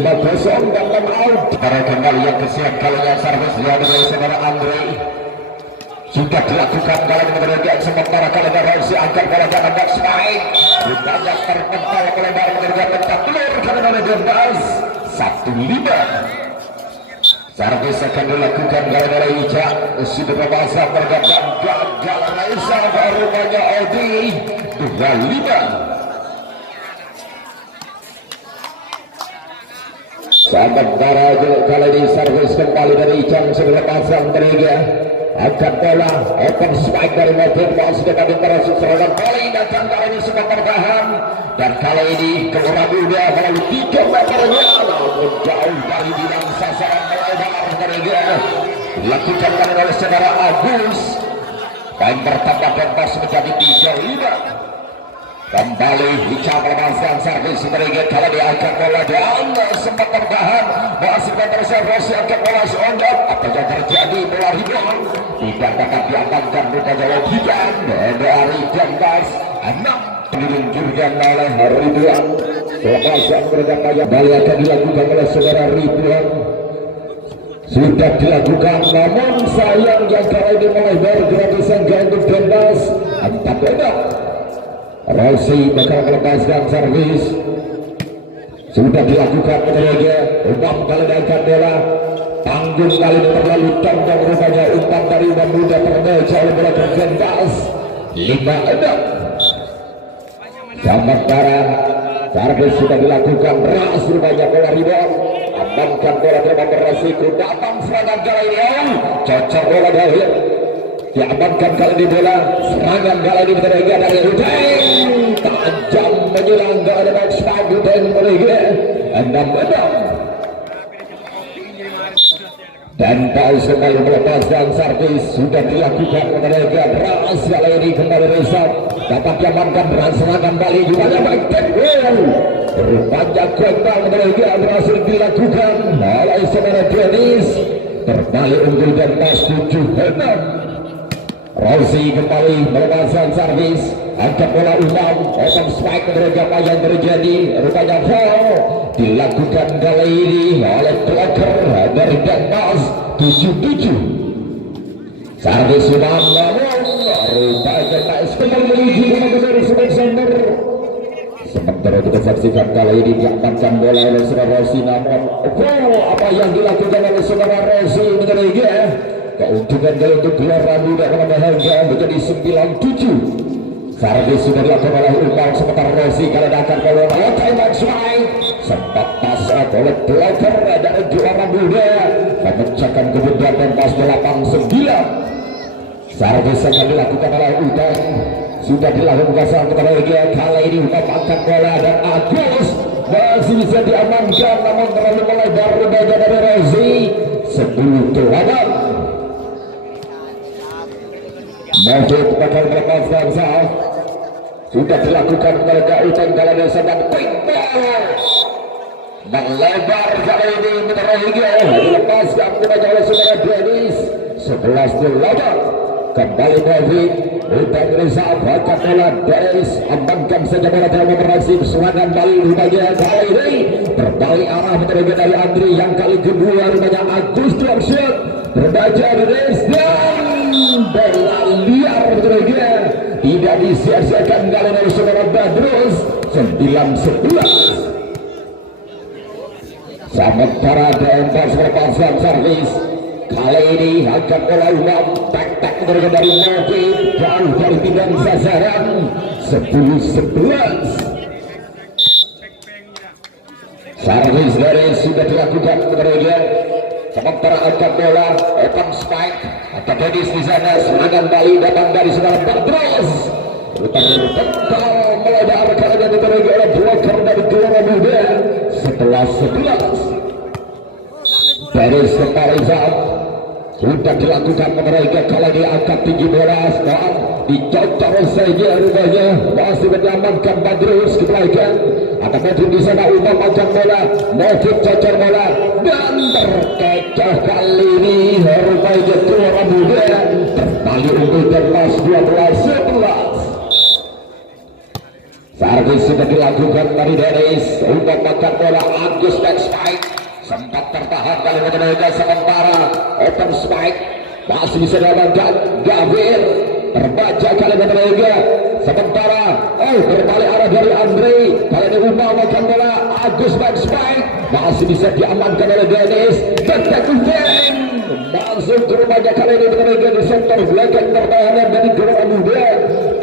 5-0 dan out. Para kembali yang kesiap kalinya servis dari saudara Andre sudah dilakukan kali mengerjakan sementara kali Rossi angkat bola dalam box strike banyak terpental oleh dari mengerjakan telur kali Dendas 1-5. Servis akan dilakukan oleh Ija sudah berbahasa bergabung gagal Raisa baru banyak Odi 2-5. Sementara kali ini servis kembali dari Ijang sebelah pasang Teriga angkat bola open spike dari Motin Ball sudah kami terusuk serangan kali datang kali ini sempat bertahan dan kali ini keluar muda melalui 3 meternya namun jauh dari bidang sasaran melebar Teriga dilakukan oleh saudara Agus. Poin bertambah pentas menjadi 3-5. Kembali Icang melepaskan servis Teriga kali diangkat bola dan sempat bertahan masih berservis Rossi angkat bola seondok apa yang terjadi bola rebound tidak dapat diamankan bukan jawab hitam dari Dendas 6 diluncurkan oleh Ridwan lepasan bergabung kembali akan dilakukan oleh saudara Ridwan sudah dilakukan namun sayang yang kali ini melebar gratisan untuk Dendas angkat bola Rossi bakal melepaskan servis sudah dilakukan Teriga umpan kali diangkat bola tanggung kali ini terlalu tanggung rupanya umpan dari Umpan Muda terbaca oleh bola Dendas 5-6. Sementara servis sudah dilakukan ras rupanya bola rebound amankan bola terbang beresiko datang serangan kali ini cocok bola dahil diamankan kali ini bola serangan kali ini Teriga dari Hudeng tajam menyerang dari box 5 Hudeng Teriga 6-6 dan Paus kembali melepaskan servis sudah dilakukan Teriga ras kali ini kembali resap dapat diamankan serangan balik juga dapat tackle rupanya gagal Teriga berhasil dilakukan oleh saudara Dennis terbalik unggul dan pas 7-6. Rossi kembali melepaskan servis angkat bola umam open spike Teriga apa yang terjadi rupanya foul dilakukan kali ini oleh blocker dari Dendas 7-7. servis umam namun rupanya Dendas kembali menuju dari sebelah center sementara kita saksikan kali ini diamankan bola oleh saudara Rossi namun foul apa yang dilakukan oleh saudara Rossi Teriga keuntungan kali untuk gelar Randu dan harga menjadi 9-7. Servis sudah dilakukan oleh Umar sementara Rossi kali akan bola time box right sempat pas oleh blocker dari juara muda memecahkan kemudian dan pas 8-9. Servis akan dilakukan oleh Utang sudah dilakukan sama Teriga kali ini Umar angkat bola dan Agus masih bisa diamankan namun terlalu melebar bagian dari Rossi 10-8. Motif bakal melepaskan sah sudah dilakukan mereka Utang kali ini sedang quick ball melebar kali ini Teriga dilepaskan kepada oleh saudara Dennis 11-8. kembali David Utang Rizal angkat bola Dennis amankan saja bola dalam beraksi serangan balik rupanya kali ini berbalik arah Teriga dari Andri yang kali kedua rupanya Agus Shot berbaca Dennis dan bola liar Teriga tidak disia-siakan kali dari saudara Badrus 9-11. sementara Dendas melepaskan servis kali ini angkat bola umam tak Teriga dari Mogi jauh dari bidang sasaran 10-11. servis dari sudah dilakukan Teriga sementara angkat bola open spike atau Dennis di sana serangan Bali datang dari saudara Badrus terpental melebar kali ini Teriga oleh blocker dari juara muda 11-11. dari kembali saat sudah dilakukan Teriga kali ini angkat tinggi bola sekarang dicocor saja rupanya masih menyamankan Badrus kebaikan ada Motif di sana umam angkat bola Motif cocor bola dan terkecoh kali ini rupanya juara muda terbalik unggul dan mas 12-11. Servis sudah dilakukan dilakukan dari Dennis untuk makan bola. Agus back spike sempat tertahan kali mengenai sementara open spike masih bisa diamankan. Gavir terbaca kali mengenai sementara berbalik arah dari Andre. Kali ini Umar makan bola. Agus back spike masih bisa diamankan oleh Dennis. Tetap Uben masuk ke rumahnya kali ini mengenai di sektor belakang pertahanan dari Gelora Muda.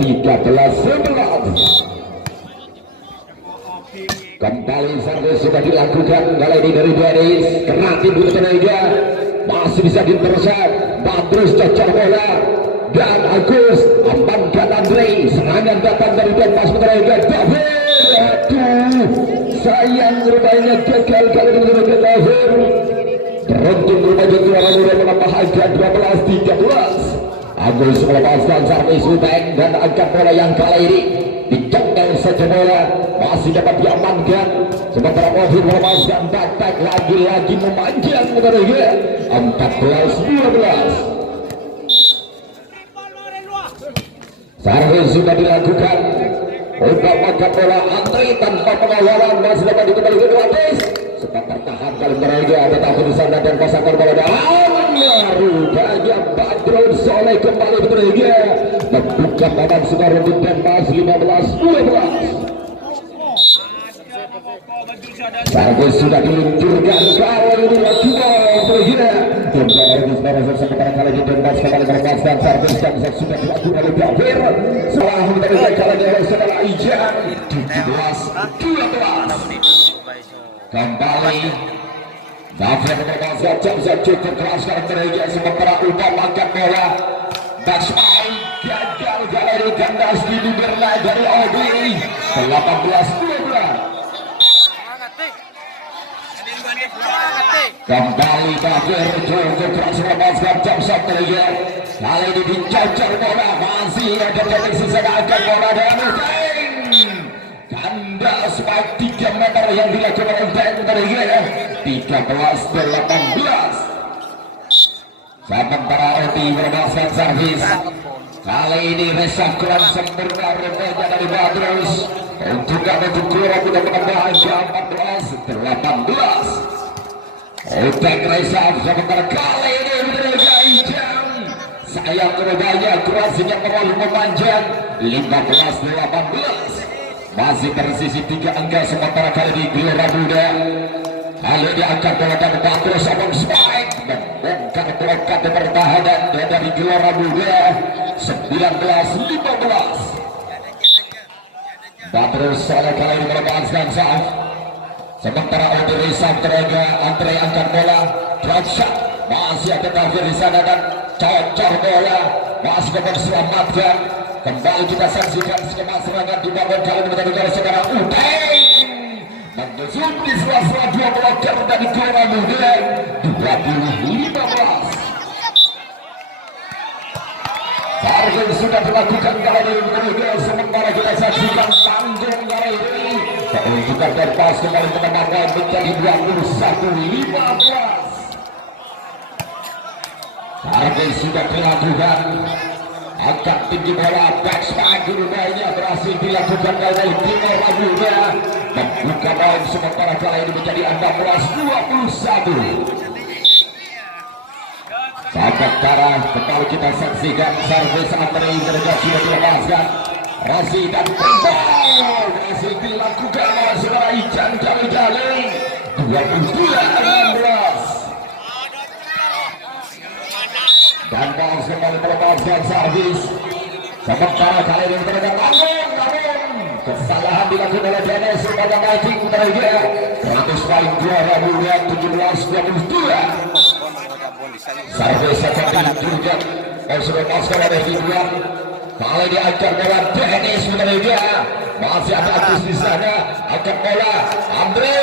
13-11. Kembali sampai sudah dilakukan kali ini dari Dennis. Kena timbul tenaga masih bisa diintercept. Badrus cocok bola dan Agus amankan Andre. Serangan datang dari Denpas tenaga David. Aduh, sayang rupanya gagal kali ini dari David. Beruntung rupanya Gelora Muda menambah angka 12-13. Agus melepaskan servis Ubeng dan angkat bola yang kali ini dicengkel saja bola masih dapat diamankan. Sementara Mobil melepaskan batak lagi-lagi memanjang kepada dia. 14-12. Servis sudah dilakukan untuk angkat bola. Andre tanpa pengawalan masih dapat dikembali ke gratis. Sempat tertahan kali mereka tetapi di sana dan pasangkan bola dalam. Rupanya Badrun Soleh kembali ke mereka membuka babak skor untuk Denpas 15-12. Servis sudah diluncurkan kali ini lagi berhina. Sementara kali ini Denpas kembali melepaskan servis dan sudah dilakukan oleh Gavir. Setelah menerima kali ini setelah Ijan 17-12. Kembali Gavir melepaskan jam cukup keras kali mereka. Sementara Umar angkat bola. Batsman gagal kali ini kandas di bibir dari Obi. 18-12. Kembali Gavir cukup keras melepaskan jam mereka. Kali ini dicocor bola. Masih ada detik sisa angkat bola dan kandas 3 meter yang dilakukan oleh mereka. 13-18. Sementara Oti melepaskan servis. Kali ini resapkan sempurna rupanya dari Badrus untuk Gelora Muda menambah angka 14-18. Otek resap sementara kali ini mereka Ijam. Sayang rupanya kurasinya terlalu memanjang. 15-18. Masih tersisi 3 angka sementara kali ini Gelora Muda. Kali ini akan bola dan Badrus Abang Spike membongkar blokat pertahanan dari Gelora Muda. 19-15. Badrus oleh kali ini melepaskan saf. Sementara Odiri Santrega Andre angkat bola. Drop shot masih ada Gavir di sana dan cocor bola masih dapat diselamatkan. Kembali kita saksikan skema serangan dibangun kali ini menjadi saudara Udeng menyusul di sela-sela 2 bloker dari Gelora Muda. 20-15. Target sudah dilakukan kali ini kemudian sementara kita saksikan tanggung kali ini juga Denpas kembali menambahkan menjadi 21-15. Target sudah dilakukan. Angkat tinggi bola backspike di rumahnya berhasil dilakukan oleh Gelora Muda membuka poin sementara kali ini menjadi 16-21. Sahabat Kara kembali kita saksikan servis Andre mereka sudah dilepaskan. Rasi dan Tembal masih dilakukan oleh saudara Ijan kali-kali. 22-16. Dan Bang kembali melepaskan servis. Sementara kali ini mereka namun kesalahan dilakukan oleh Dennis sebagai making mereka. 100 poin Gelora Muda 17-22. Servis akan dilanjutkan sudah pasca oleh Ridwan. Kali diangkat bola Dennis mereka. Masih ada Agus di sana. Angkat bola Andre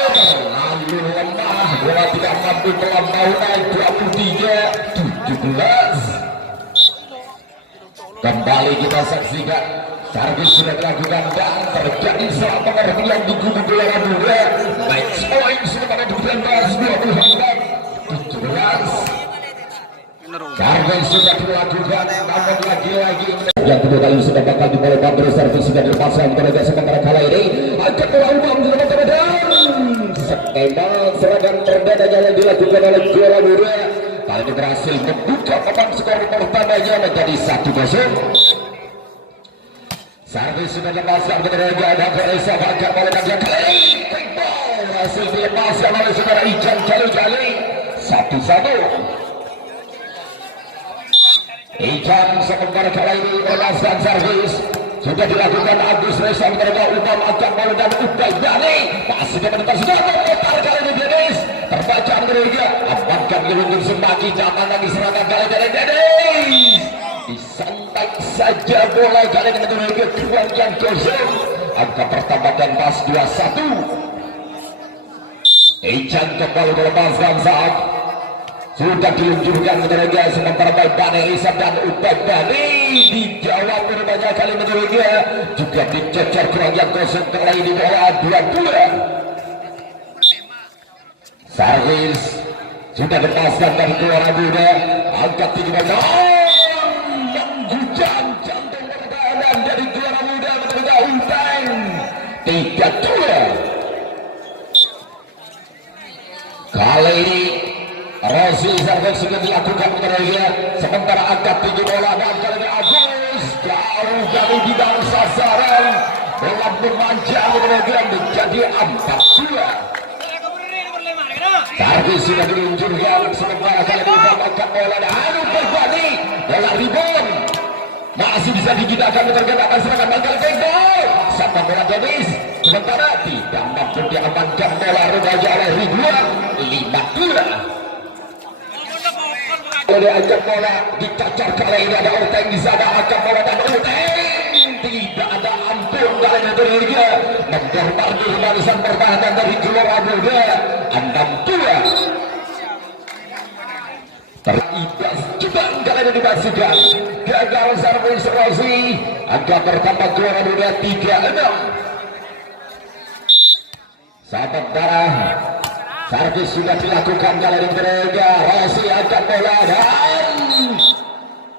lalu lemah. Bola tidak mampu melampaui 23-17. Kembali kita saksikan servis sudah dilakukan dan terjadi salah pengertian di kubu Gelora Muda. Match point sementara di Denpas 24-17. Servis sudah dilakukan namun lagi-lagi yang kedua kali sudah bakal dimulai Bandro servis sudah dilepaskan kepada sementara kala ini akan melakukan dilakukan dan skema serangan perdana yang dilakukan oleh juara muda kali ini berhasil membuka papan skor pertamanya menjadi 1-0. Servis sudah dilepaskan kepada Gada Teresa bakal oleh Nadia Kali berhasil dilepaskan oleh saudara Ijan Jali 1-1. Ijan sementara kali ini melepaskan servis sudah dilakukan Agus Reza kepada Umam akan malu dan Uday Bani masih dapat sudah memutar kali ini Dennis terbaca menurutnya amankan gelundur sembagi zaman lagi serangan kali dari Dennis disantai saja bola kali ini menurutnya keluar yang kosong angka pertama dan pas 2-1. Ijan kembali melepaskan saat sudah diluncurkan menerega sementara baik Bani Risa dan Uday Bani dijawab berbanyak kali menerega juga dicocor kurang yang kosong kali di bawah 2-2. Servis sudah lepaskan dari keluar muda angkat tinggi bola menggujang jantung pertahanan dari keluar muda menerega Uday 3-2. Kali ini Rossi servis sudah dilakukan menerima sementara angkat tinggi bola dan kali ini Agus jauh dari di bawah sasaran bola memanjang menerima menjadi 4-2. Servis sudah diluncurkan sementara kali ini angkat bola dan berbani bola rebound masih bisa digitakan menerima serangan bangkal gol sampai bola Dennis sementara tidak mampu diamankan bola remaja oleh Ridwan 5-2. Oleh angkat bola dicacar kali ini ada Uteng di sana angkat bola dan Uteng tidak ada ampun kali ini berharga memperbarui barisan pertahanan dari Gelora Muda 6-2. Teribas jebang kali ini dipastikan gagal servis Rossi angka pertama Gelora Muda 3-6. Sahabat darah servis sudah dilakukan kali ini berharga Rossi angkat bola dan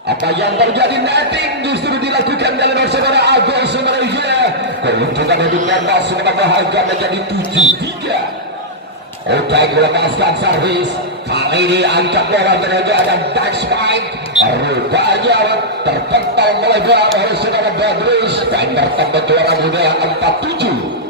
apa yang terjadi netting justru dilakukan oleh saudara Agus Sumerja keuntungan untuk menambah menambah harga menjadi 7-3. Uday melepaskan servis kali ini angkat bola berharga dan back spike rupanya terpental melebar oleh saudara Badrus dan bertambah juara muda 4-7.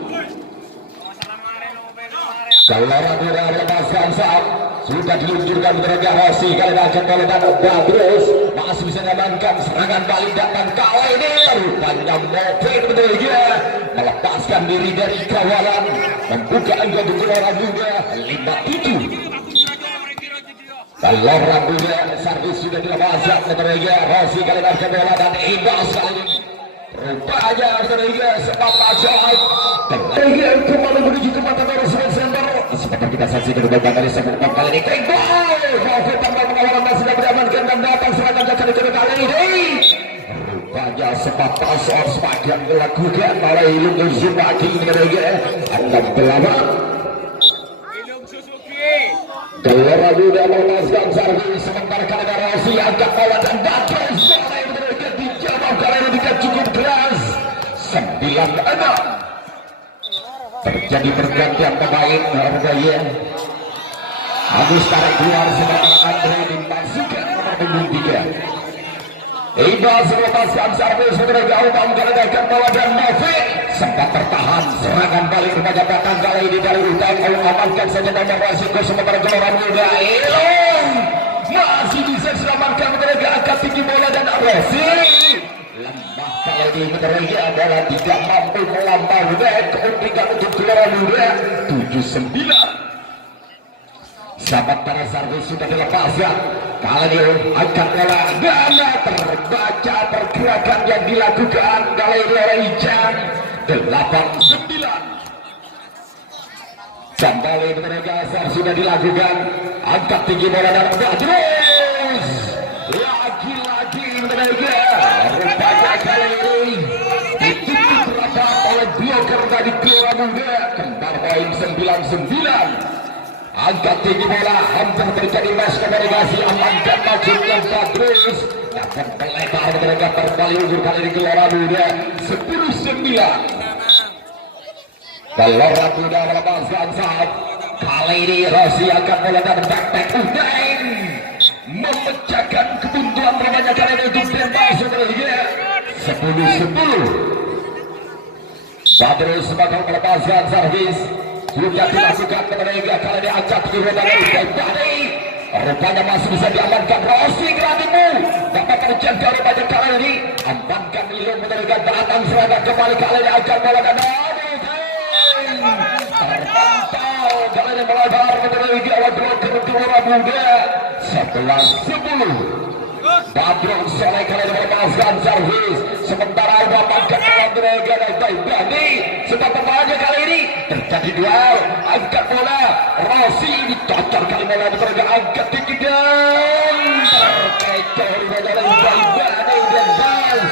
Gelora Muda melepaskan saat sudah diluncurkan menerega Rossi kali ini akan bola dan Badrus masih bisa mengamankan serangan balik datang kali ini rupanya Mopin menerega melepaskan diri dari kawalan membuka anggota Gelora Muda 5-7. Gelora Muda servis sudah dilepaskan menerega Rossi kali ini akan bola dan Ibas kali ini rupanya menerega sebab ajaib menerega kembali menuju ke mata Baru Center seperti kita saksikan kembali dari sebelum kali ini klik gol Rafi tambah pengawalan masih dapat diamankan dan datang serangan kali ini rupanya sebatas ospek yang dilakukan oleh Ilung Zubaki menerega 6-8. Gelora Muda melepaskan servis sementara kali ini Rossi angkat bola dan datang soleh menerega dijawab kali ini dengan cukup keras 9-6. Terjadi pergantian pemain Argaya Agus tarik keluar sementara Andre dimasukkan nomor punggung 3. Ibas melepaskan servis menerega Umam kali akan bola dan Novik sempat tertahan serangan balik remaja datang kali ini dari Utang mengamankan saja nomor resiko sementara Gelora Muda Ilung masih bisa selamatkan menerega angkat tinggi bola dan Rossi lemah kali ini menerega bola tidak mampu melampaui keuntungan untuk Gelora Muda 7-9. Sahabat para servis sudah dilepaskan kali ini angkat bola dan terbaca pergerakan yang dilakukan kali ini oleh Ijan 8-9. Kembali menerega sudah dilakukan angkat tinggi bola dan Badrus lagi-lagi menerega rupanya kali ini ditutup rapat oleh bloker dari Gelora Muda kembali poin 9-9. Angkat tinggi bola hampir terjadi mas komunikasi amankan maksudnya Badrus dan akan melebar mereka kembali unggul kali ini Gelora Muda 10-9. Gelora Muda melepaskan saat kali ini Rossi akan melebar back Udain memecahkan kebuntuan namanya kali ini untuk Denpasar Saudara 10-10. Badrus bakal melepaskan servis sudah dilakukan kepada Ega kali ini acak kiri dari Badi rupanya masih bisa diamankan Rossi Gradimu dapat terjangkau rupanya kali ini amankan Milo menerima datang serangan kembali kali ini akan melakukan terpantau kali ini melebar menerima awal Gelora Muda 11-10. Badrus Soleh kali ini melepaskan servis sementara mendapatkan Andrega dan Badi sedang berbahaya kali ini terjadi duel angkat bola Rossi dicocor kali bola bergerak angkat tinggi dan terkecoh di badan Badi dan Bas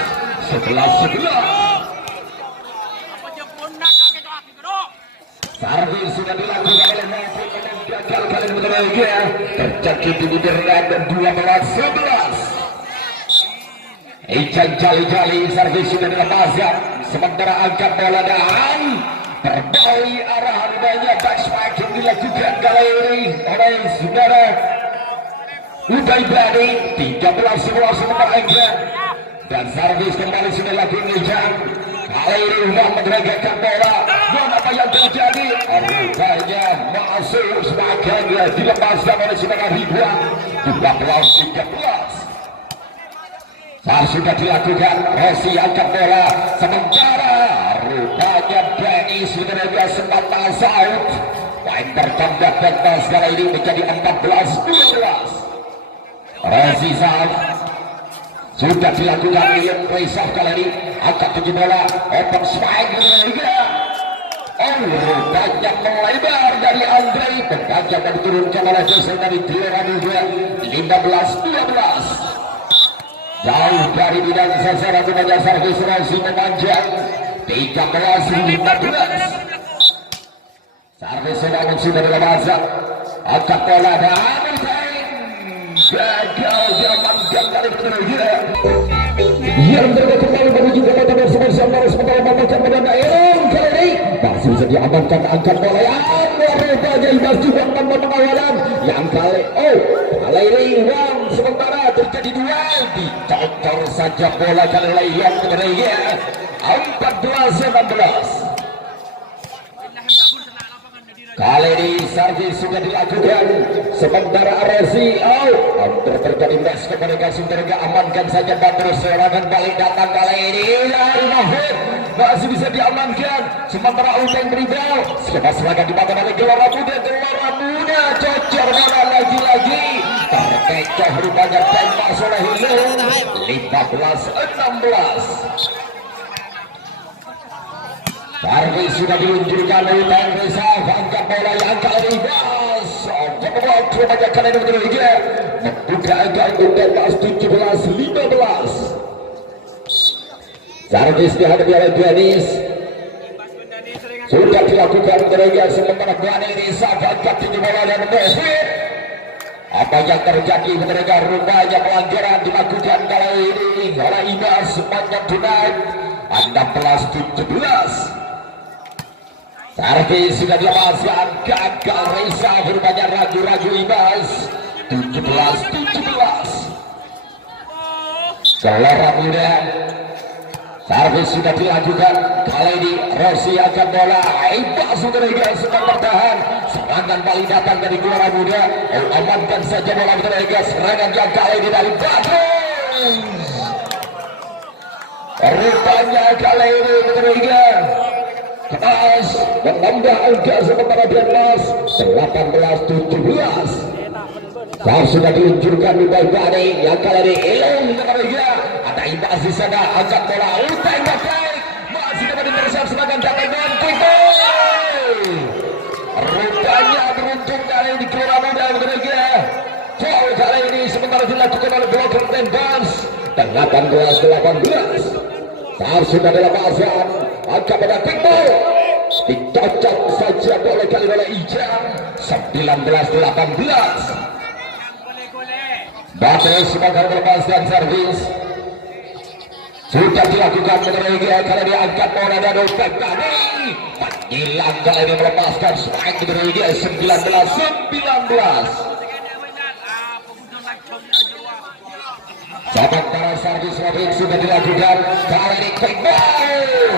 11-11. Servis sudah dilakukan oleh Mahfud gagal kali ini Andrega terjadi di bidang dan 12-11. Ican jali-jali servis sudah dilepaskan sementara angkat bola dan berbalik arah adanya backspike yang dilakukan kali ini oleh saudara Uday Badi 13-11 sementara angkat dan servis kembali sudah dilakukan Ican kali ini sudah menderagatkan bola dan apa yang terjadi rupanya masuk sebagainya dilepaskan oleh saudara Ridwan 12-13. Sudah dilakukan Rossi angkat bola sementara rupanya Denny sudah sempat pass out main bertambah pentas kali ini menjadi 14-12. Rossi sah sudah dilakukan William Reisaf kali ini angkat tujuh bola open spike rupanya melebar dari Andre berpanjang dan diturunkan oleh Jason dari Gelora Muda 15-12. Jauh dari bidang sasaran rupanya servis Rossi memanjang 13-15. Servis sedangan sudah dilepaskan angkat bola dan gagal diamankan dari penerja yang bergerak kembali menuju ke kota bersama-sama sementara memakan badan Elon kali ini masih bisa diamankan angkat bola yang rupanya Ibas juga tanpa pengawalan yang kali ini Wang sementara terjadi duel dicocor saja bola kali ini yang menerja 14-16. Kali ini servis sudah dilakukan sementara Rossi hampir terjadi mes kepada Sunterga amankan saja Badrus serangan balik datang kali ini dari Mahfud masih bisa diamankan sementara Udain dribble skema serangan dimakan oleh Gelora Muda cocor bola lagi-lagi terkecoh rupanya tembak oleh Hilul 15-16. Servis sudah diluncurkan oleh Udain Reisaf angkat bola yang kali ini Bas membuat rupanya kali ini bergerak membuka angka untuk 17-15. Servis dihadapi oleh Dennis sudah dilakukan bergerak sementara Udain Reisaf angkat tinggi bola dan Mahfud apa yang terjadi bergerak rupanya pelanggaran dilakukan kali ini oleh Ibas sepanjang tonight 16-17. Servis sudah dilepaskan gagal Reza berbanyak ragu-ragu Ibas 17-17. Gelora Muda servis sudah dilakukan kali ini Rossi akan bola Ibas sudah sedang bertahan serangan balik datang dari Gelora Muda amankan saja bola bergerak serangan yang kali ini dari Badrus rupanya kali ini bergerak Keras menambah angka sementara Denmas 18-17. Saat sudah diluncurkan di Badi yang kali ini Elon ada Ibas di sana angkat bola Udain baik masih dapat dipersap serangan datang dengan Kuito rupanya beruntung kali ini Gelora Muda bergerak foul kali ini sementara dilakukan oleh bloker Denmas 18-18. Saat sudah dilepaskan angka pada Tikbol dicocok saja boleh kali oleh Ijam 19-18. Batres bakal melepaskan servis. Sudah dilakukan menerima kali diangkat bola dan otak tadi. Hilang kali ini melepaskan strike menerima 19-19. Sementara servis robin sudah dilakukan kali ini quick ball.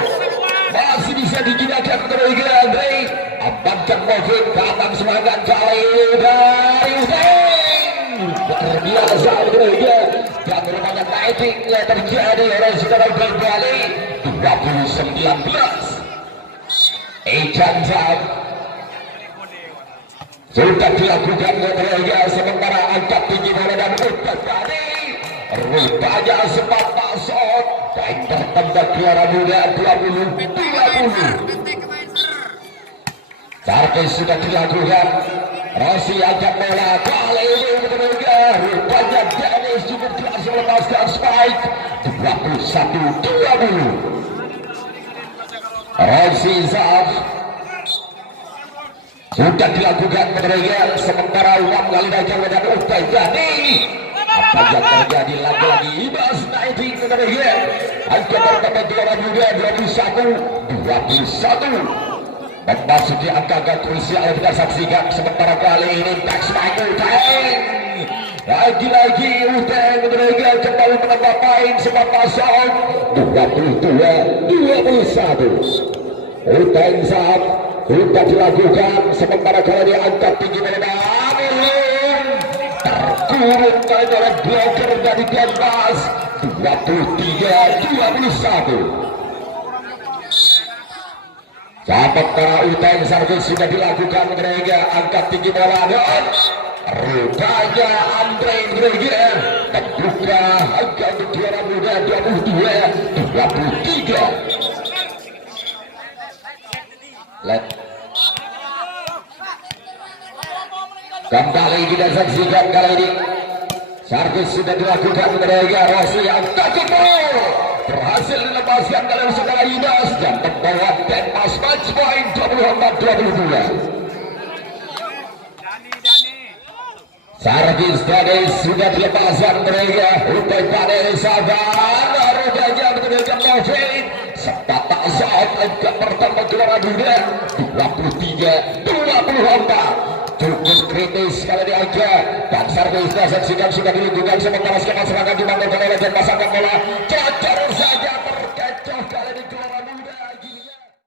Masih bisa digunakan menerima Andre. Amankan Movin kapan semangat kali ini dari Udeng. Terbiasa menerima. Dan rupanya naiknya terjadi oleh saudara kembali 20-19. Ejan Zab sudah dilakukan menerima sementara angkat tinggi bola dan utak tadi. Rupanya sempat masuk dan bertembak juara muda 20-20. Servis sudah dilakukan. Rossi angkat bola kali ini menerima. Rupanya Dennis cukup keras melepaskan spike 21-20. Rossi Zaf sudah dilakukan menerima sementara uang kali dagang dan utai jadi. Apa yang terjadi lagi-lagi Ibas naikin menerima. Angkat pertama juara muda 21-21. Memasuki angka krusial kita saksikan sementara kali ini backspike Uteng. Lagi-lagi Uteng menerima kembali menambah poin sempat masuk 22-21. Uteng saat sudah dilakukan sementara kali ini angkat tinggi bola Amin terkurung oleh blocker dari Denmas 23-21. Sementara Uteng servis sudah dilakukan menerima angkat tinggi bola dan rupanya Andre menerima terbuka angka untuk juara muda 22-23. Kembali kita saksikan kali ini servis sudah dilakukan menerima Rossi angkat jempol. Berhasil dilepaskan dalam saudara Yudas dan membawa Denmas match point 24-22. Servis tadi sudah dilepaskan mereka untuk pada Saban rupanya menerima Movin sempat tak saat angka pertama juara dunia 23-24. Cukup kritis kali ini aja dan servis saksikan sudah dilakukan sementara skema serangan dibangun oleh dan pasangkan bola cacar saja